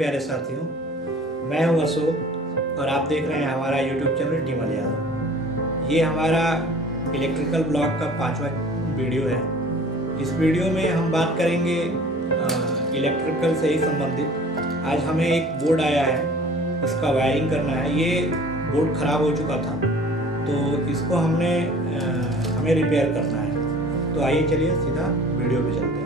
प्यारे साथियों, मैं हूं अशोक और आप देख रहे हैं हमारा यूट्यूब चैनल टीमल यादव। ये हमारा इलेक्ट्रिकल ब्लॉग का 5वां वीडियो है। इस वीडियो में हम बात करेंगे इलेक्ट्रिकल से ही संबंधित। आज हमें एक बोर्ड आया है, इसका वायरिंग करना है। ये बोर्ड ख़राब हो चुका था तो इसको हमें रिपेयर करना है। तो आइए चलिए सीधा वीडियो पे चलते हैं।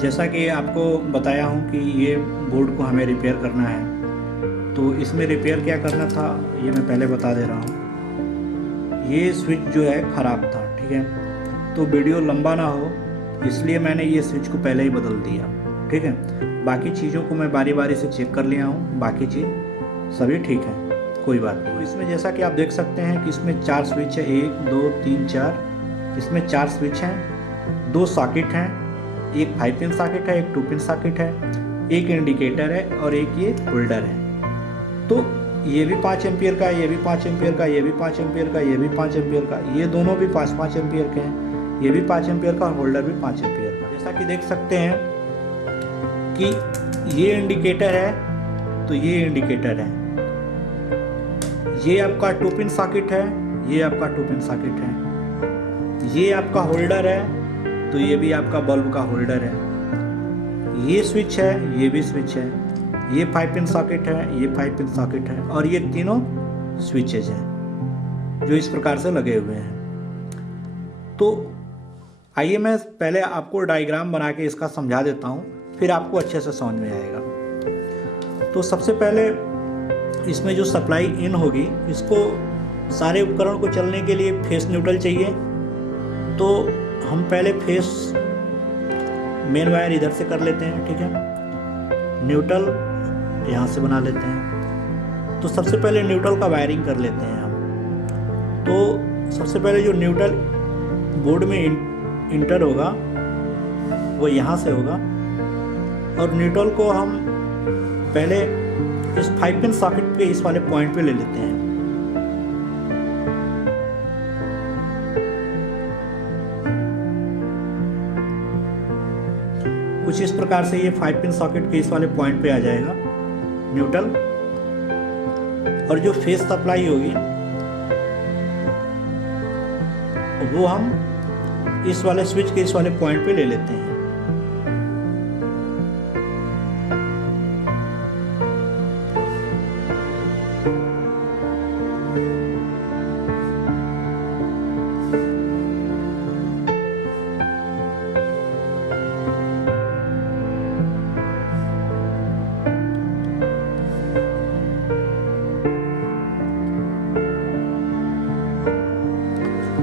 जैसा कि आपको बताया हूँ कि ये बोर्ड को हमें रिपेयर करना है, तो इसमें रिपेयर क्या करना था ये मैं पहले बता दे रहा हूँ। ये स्विच जो है ख़राब था, ठीक है, तो वीडियो लंबा ना हो इसलिए मैंने ये स्विच को पहले ही बदल दिया, ठीक है। बाकी चीज़ों को मैं बारी बारी से चेक कर लिया हूँ, बाकी चीज़ सभी ठीक है, कोई बात नहीं। तो इसमें जैसा कि आप देख सकते हैं कि इसमें 4 स्विच है, 1 2 3 4। इसमें 4 स्विच हैं, 2 सॉकेट हैं, एक 5 पिन सॉकेट है, एक 2 पिन सॉकेट है, एक इंडिकेटर है और एक ये होल्डर है। तो ये भी 5 एम्पियर का, ये भी 5 एम्पियर का, ये भी 5 एम्पियर का, ये भी 5 एम्पियर का, ये दोनों भी 5-5 एम्पियर के हैं, ये भी 5 एम्पियर का और होल्डर भी 5 एम्पियर का। जैसा कि देख सकते हैं कि ये इंडिकेटर है, तो ये इंडिकेटर है, ये आपका 2 पिन सॉकेट है, ये आपका 2 पिन सॉकेट है, ये आपका होल्डर है, तो ये भी आपका बल्ब का होल्डर है। ये स्विच है, ये भी स्विच है, ये 5 पिन सॉकेट है, ये 5 पिन सॉकेट है और ये तीनों स्विचेज हैं जो इस प्रकार से लगे हुए हैं। तो आइए मैं पहले आपको डायग्राम बना के इसका समझा देता हूँ, फिर आपको अच्छे से समझ में आएगा। तो सबसे पहले इसमें जो सप्लाई इन होगी, इसको सारे उपकरण को चलने के लिए फेस न्यूट्रल चाहिए। तो हम पहले फेस मेन वायर इधर से कर लेते हैं, ठीक है, न्यूट्रल यहाँ से बना लेते हैं। तो सबसे पहले न्यूट्रल का वायरिंग कर लेते हैं हम। तो सबसे पहले जो न्यूट्रल बोर्ड में इंटर होगा वो यहाँ से होगा और न्यूट्रल को हम पहले इस 5 पिन सॉकेट पे इस वाले पॉइंट पे ले लेते हैं। कुछ इस प्रकार से ये 5 पिन सॉकेट के इस वाले पॉइंट पे आ जाएगा न्यूट्रल, और जो फेस सप्लाई होगी वो हम इस वाले स्विच के इस वाले पॉइंट पे ले लेते हैं।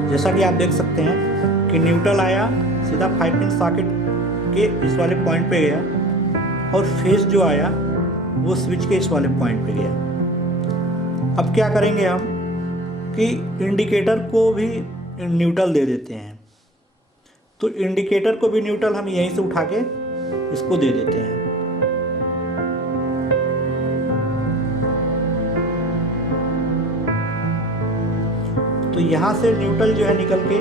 जैसा कि आप देख सकते हैं कि न्यूट्रल आया, सीधा 5 पिन सॉकेट के इस वाले पॉइंट पे गया और फेस जो आया वो स्विच के इस वाले पॉइंट पे गया। अब क्या करेंगे हम कि इंडिकेटर को भी न्यूट्रल दे देते हैं। तो इंडिकेटर को भी न्यूट्रल हम यहीं से उठा के इसको दे देते हैं। तो यहाँ से न्यूट्रल जो है निकल के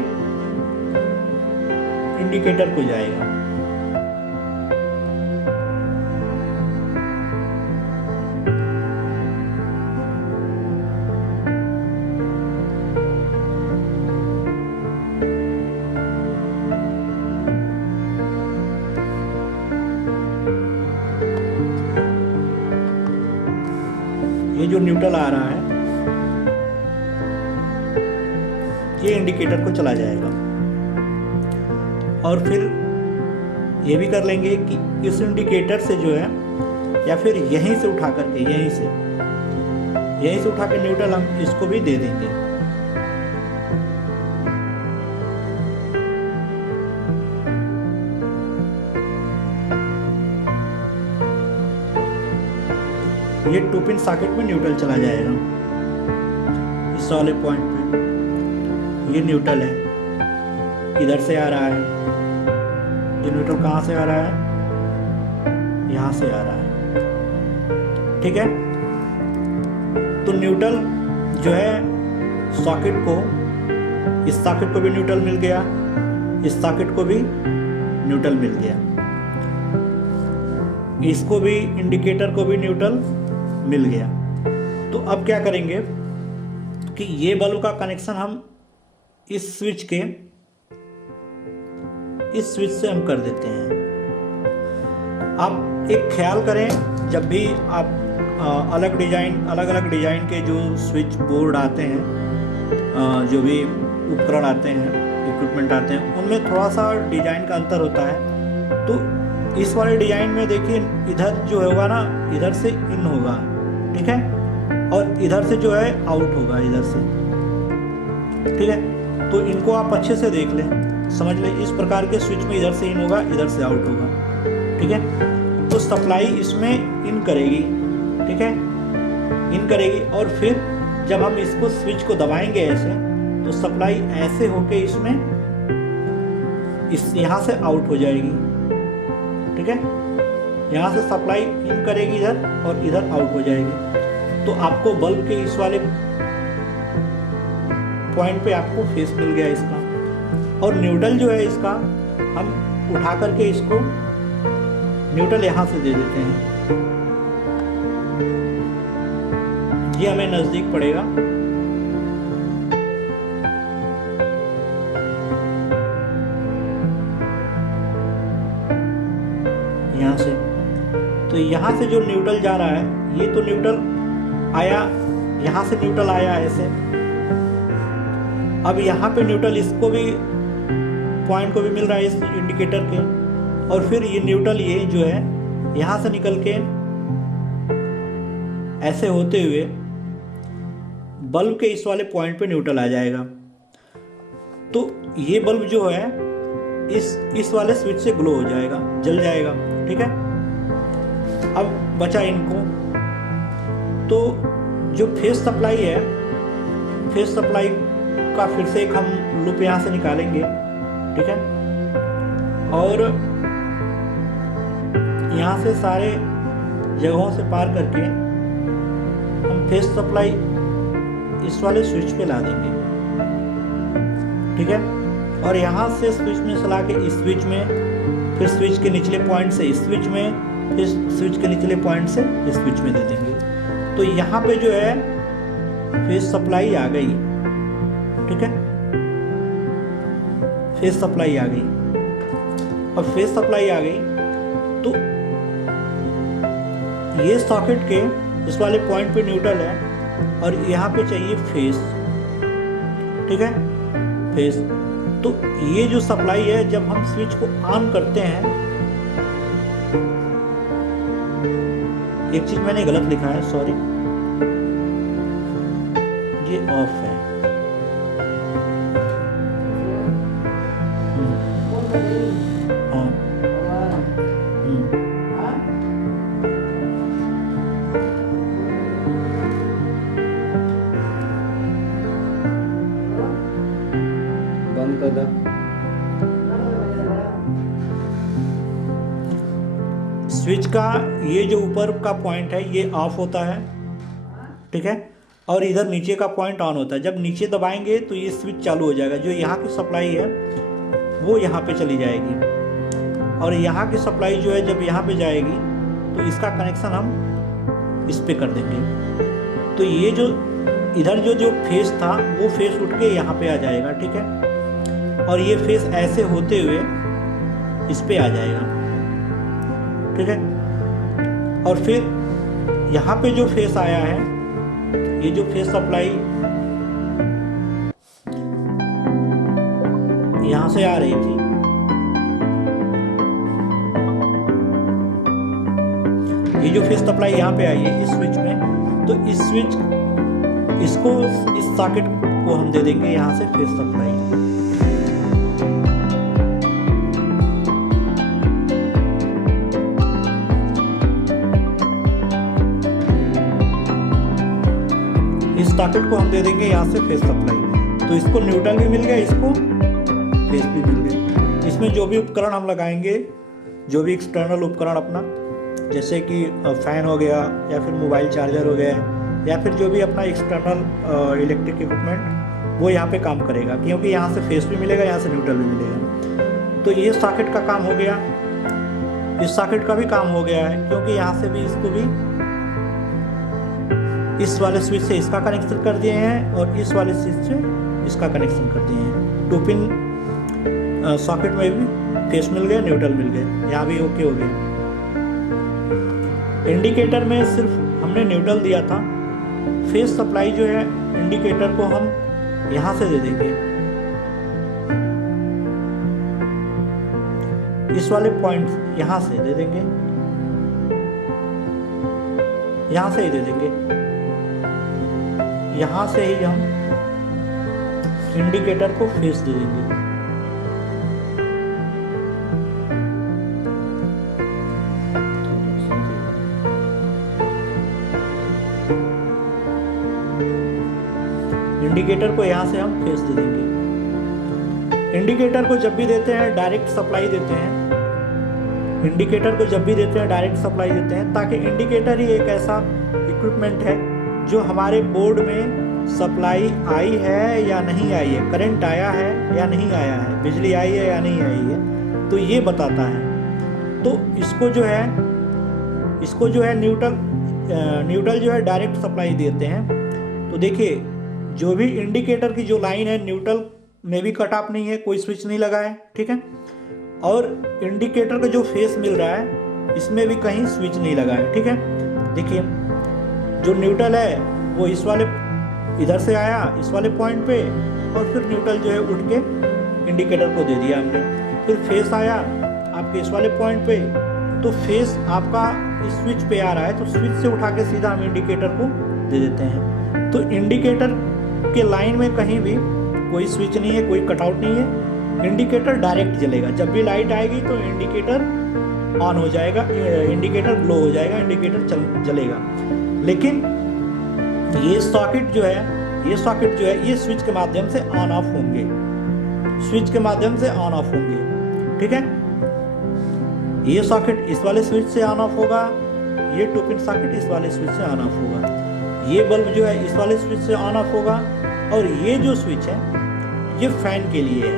इंडिकेटर को जाएगा। ये जो न्यूट्रल आ रहा है ये इंडिकेटर को चला जाएगा। और फिर ये भी कर लेंगे कि इस इंडिकेटर से जो है या फिर यहीं से उठा करके यहीं से उठा के न्यूट्रल हम इसको भी दे देंगे। ये 2 पिन सॉकेट में न्यूट्रल चला जाएगा इस वाले पॉइंट पे। ये न्यूट्रल है, इधर से आ रहा है। ये न्यूट्रल कहाँ से आ रहा है? यहाँ से आ रहा है, ठीक है। तो न्यूट्रल जो है सॉकेट को, इस सॉकेट को भी न्यूट्रल मिल गया, इस सॉकेट को भी न्यूट्रल मिल गया। इसको भी, इंडिकेटर को भी न्यूट्रल मिल गया। तो अब क्या करेंगे कि ये बल्ब का कनेक्शन हम इस स्विच से हम कर देते हैं। आप एक ख्याल करें, जब भी आप अलग अलग डिजाइन के जो स्विच बोर्ड आते हैं, जो भी उपकरण आते हैं, इक्विपमेंट आते हैं, उनमें थोड़ा सा डिजाइन का अंतर होता है। तो इस वाले डिजाइन में देखिए, इधर जो होगा ना, इधर से इन होगा, ठीक है, और इधर से जो है आउट होगा, इधर से, ठीक है। तो इनको आप अच्छे से देख लें, समझ लें। इस प्रकार के स्विच में इधर से इन होगा, इधर से आउट होगा, ठीक है। तो सप्लाई इसमें इन करेगी, ठीक है, इन करेगी, और फिर जब हम इसको स्विच को दबाएंगे ऐसे, तो सप्लाई ऐसे होके इसमें यहाँ से आउट हो जाएगी, ठीक है। यहाँ से सप्लाई इन करेगी इधर, और इधर आउट हो जाएगी। तो आपको बल्ब के इस वाले पॉइंट पे आपको फेस मिल गया इसका। और न्यूट्रल जो है इसका, हम उठा करके इसको न्यूट्रल यहाँ से दे देते हैं। ये हमें नजदीक पड़ेगा, यहाँ से। तो यहाँ से जो न्यूट्रल जा रहा है, ये तो न्यूट्रल आया, यहाँ से न्यूट्रल आया ऐसे। अब यहाँ पे न्यूट्रल इसको भी, पॉइंट को भी मिल रहा है इस इंडिकेटर के, और फिर ये न्यूट्रल ये जो है यहाँ से निकल के ऐसे होते हुए बल्ब के इस वाले पॉइंट पे न्यूट्रल आ जाएगा। तो ये बल्ब जो है इस वाले स्विच से ग्लो हो जाएगा, जल जाएगा, ठीक है। अब बचा इनको, तो जो फेस सप्लाई है, फेस सप्लाई का फिर से एक हम लूप यहाँ से निकालेंगे, ठीक है। और यहाँ से सारे जगहों से पार करके हम फेस सप्लाई इस वाले स्विच पे ला देंगे, ठीक है। और यहाँ से स्विच में चला के इस स्विच में, फिर स्विच के निचले पॉइंट से इस स्विच में, फिर स्विच के निचले पॉइंट से इस स्विच में दे देंगे। तो यहाँ पे जो है फेस सप्लाई आ गई, ठीक है, फेस सप्लाई आ गई। अब फेस सप्लाई आ गई, तो ये सॉकेट के इस वाले पॉइंट पे न्यूट्रल है, और यहाँ पे चाहिए फेस, ठीक है, फेस। तो ये जो सप्लाई है, जब हम स्विच को ऑन करते हैं, एक चीज मैंने गलत लिखा है, सॉरी, ये ऑफ है। बंद कर दो। स्विच का ये जो ऊपर का पॉइंट है ये ऑफ होता है, ठीक है, और इधर नीचे का पॉइंट ऑन होता है। जब नीचे दबाएंगे तो ये स्विच चालू हो जाएगा। जो यहाँ की सप्लाई है वो यहाँ पे चली जाएगी, और यहाँ की सप्लाई जो है जब यहाँ पे जाएगी तो इसका कनेक्शन हम इस पे कर देंगे। तो ये जो इधर जो फेस था वो फेस उठ के यहाँ पे आ जाएगा, ठीक है, और ये फेस ऐसे होते हुए इस पे आ जाएगा, ठीक है। और फिर यहाँ पे जो फेस आया है, ये जो फेस सप्लाई यहाँ से आ रही थी, ये जो फेस सप्लाई यहाँ पे आई है इस स्विच में, तो इस स्विच इसको, इस सॉकेट को हम दे देंगे यहाँ से फेस सप्लाई। इस सॉकेट को हम दे देंगे यहाँ से फेस सप्लाई। तो इसको न्यूट्रल भी मिल गया, इसको फेस भी मिल गया। इसमें जो भी उपकरण हम लगाएंगे, जो भी एक्सटर्नल उपकरण अपना, जैसे कि फैन हो गया, या फिर मोबाइल चार्जर हो गया, या फिर जो भी अपना एक्सटर्नल इलेक्ट्रिक इक्विपमेंट, वो यहाँ पे काम करेगा, क्योंकि यहाँ से फेस भी मिलेगा, यहाँ से न्यूट्रल भी मिलेगा। तो ये सॉकेट का काम हो गया। इस सॉकेट का भी काम हो गया है, क्योंकि यहाँ से भी इसको भी इस वाले स्विच से इसका कनेक्शन कर दिए हैं और इस वाले स्विच से इसका कनेक्शन कर दिए हैं। 2 पिन सॉकेट में भी फेस मिल गया, न्यूट्रल मिल गए, यहाँ भी ओके हो गया। इंडिकेटर में सिर्फ हमने न्यूट्रल दिया था। फेस सप्लाई जो है इंडिकेटर को हम यहाँ से दे देंगे, इस वाले पॉइंट यहाँ से दे देंगे, यहाँ से ही दे देंगे, यहाँ से ही हम इंडिकेटर को फेस दे देंगे। इंडिकेटर को यहाँ से हम फेस दे देंगे। इंडिकेटर को जब भी देते हैं डायरेक्ट सप्लाई देते हैं, इंडिकेटर को जब भी देते हैं डायरेक्ट सप्लाई देते हैं, ताकि इंडिकेटर ही एक ऐसा इक्विपमेंट है जो हमारे बोर्ड में सप्लाई आई है या नहीं आई है, करंट आया है या नहीं आया है, बिजली आई है या नहीं आई है, तो ये बताता है। तो इसको जो है न्यूट्रल जो है डायरेक्ट सप्लाई देते हैं। तो देखिए, जो भी इंडिकेटर की जो लाइन है न्यूट्रल में भी कट ऑफ नहीं है, कोई स्विच नहीं लगा है, ठीक है। और इंडिकेटर का जो फेस मिल रहा है इसमें भी कहीं स्विच नहीं लगा है, ठीक है। देखिए, जो न्यूट्रल है वो इस वाले इधर से आया इस वाले पॉइंट पे, और फिर न्यूट्रल जो है उठ के इंडिकेटर को दे दिया हमने। फिर फेस आया आपके इस वाले पॉइंट पे, तो फेस आपका इस स्विच पे आ रहा है, तो स्विच से उठा के सीधा हम इंडिकेटर को दे देते हैं। तो इंडिकेटर के लाइन में कहीं भी कोई स्विच नहीं है, कोई कटआउट नहीं है, इंडिकेटर डायरेक्ट जलेगा। जब भी लाइट आएगी तो इंडिकेटर ऑन हो जाएगा, इंडिकेटर ग्लो हो जाएगा, इंडिकेटर जलेगा। लेकिन ये सॉकेट जो है ये स्विच के माध्यम से ऑन ऑफ होंगे, स्विच के माध्यम से ऑन ऑफ होंगे, ठीक है। ये सॉकेट इस वाले स्विच से ऑन ऑफ होगा, ये 2 पिन सॉकेट इस वाले स्विच से ऑन ऑफ होगा, ये बल्ब जो है इस वाले स्विच से ऑन ऑफ होगा, और ये जो स्विच है ये फैन के लिए है।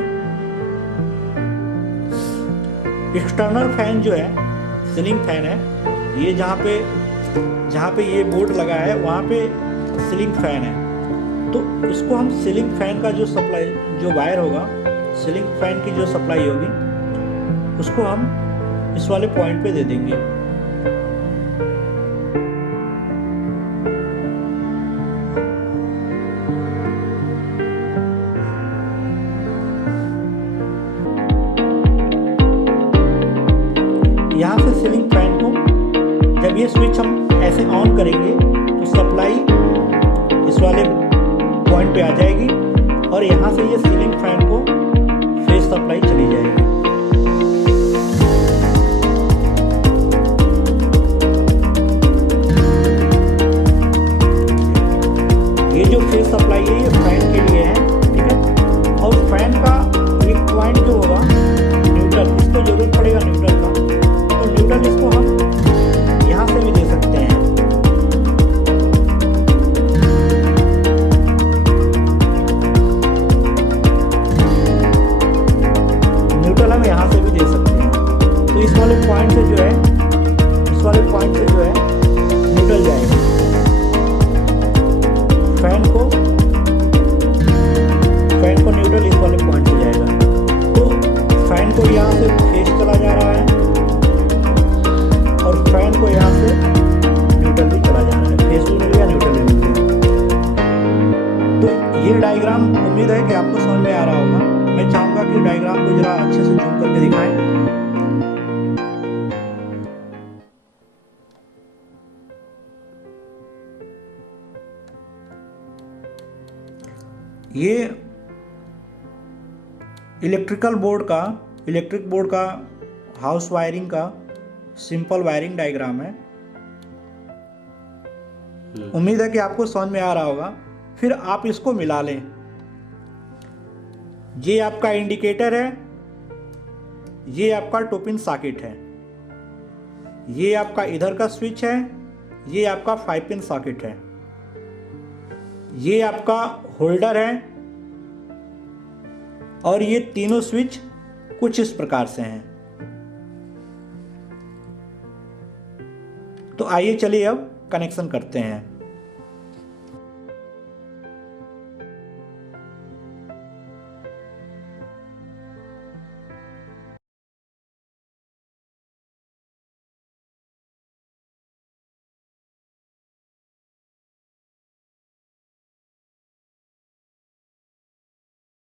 एक्सटर्नल फैन जो है सीलिंग फैन है, ये जहाँ पे ये बोर्ड लगा है वहाँ पे सीलिंग फैन है। तो इसको हम सीलिंग फैन का जो सप्लाई जो वायर होगा, सीलिंग फैन की जो सप्लाई होगी उसको हम इस वाले पॉइंट पे दे देंगे। यहाँ से सीलिंग फैन को जब ये स्विच हम ऐसे ऑन करेंगे तो सप्लाई इस वाले पॉइंट पे आ जाएगी, और यहाँ से ये सीलिंग फैन को फेस सप्लाई चली जाएगी। ये जो फेस सप्लाई है ये फैन के लिए है, ठीक है। और फैन का एक पॉइंट जो होगा न्यूट्रल, इसको जरूरत पड़ेगा न्यूट्रल का, तो न्यूट्रल इसको हम यहाँ से भी दे सकते हैं। न्यूट्रल हम यहाँ से भी दे सकते हैं। तो इस वाले पॉइंट से जो है न्यूट्रल जाएगा, फैन को न्यूट्रल इस वाले पॉइंट से जाएगा। तो फैन को यहाँ से फेस चला जा रहा है और फैन को यहाँ से न्यूट्रल भी चला जा रहा है, फेस भी मिल गया, न्यूट्रल भी मिल गया। तो ये डायग्राम उम्मीद है कि आपको समझ में आ रहा होगा। मैं चाहूँगा कि डायग्राम को जरा अच्छे से जूम करके दिखाएं। ये इलेक्ट्रिक बोर्ड का हाउस वायरिंग का सिंपल वायरिंग डायग्राम है। उम्मीद है कि आपको समझ में आ रहा होगा। फिर आप इसको मिला लें। ये आपका इंडिकेटर है, ये आपका 2 पिन सॉकेट है, ये आपका इधर का स्विच है, ये आपका 5 पिन सॉकेट है, ये आपका होल्डर है, और ये तीनों स्विच कुछ इस प्रकार से हैं। तो आइए चलिए अब कनेक्शन करते हैं।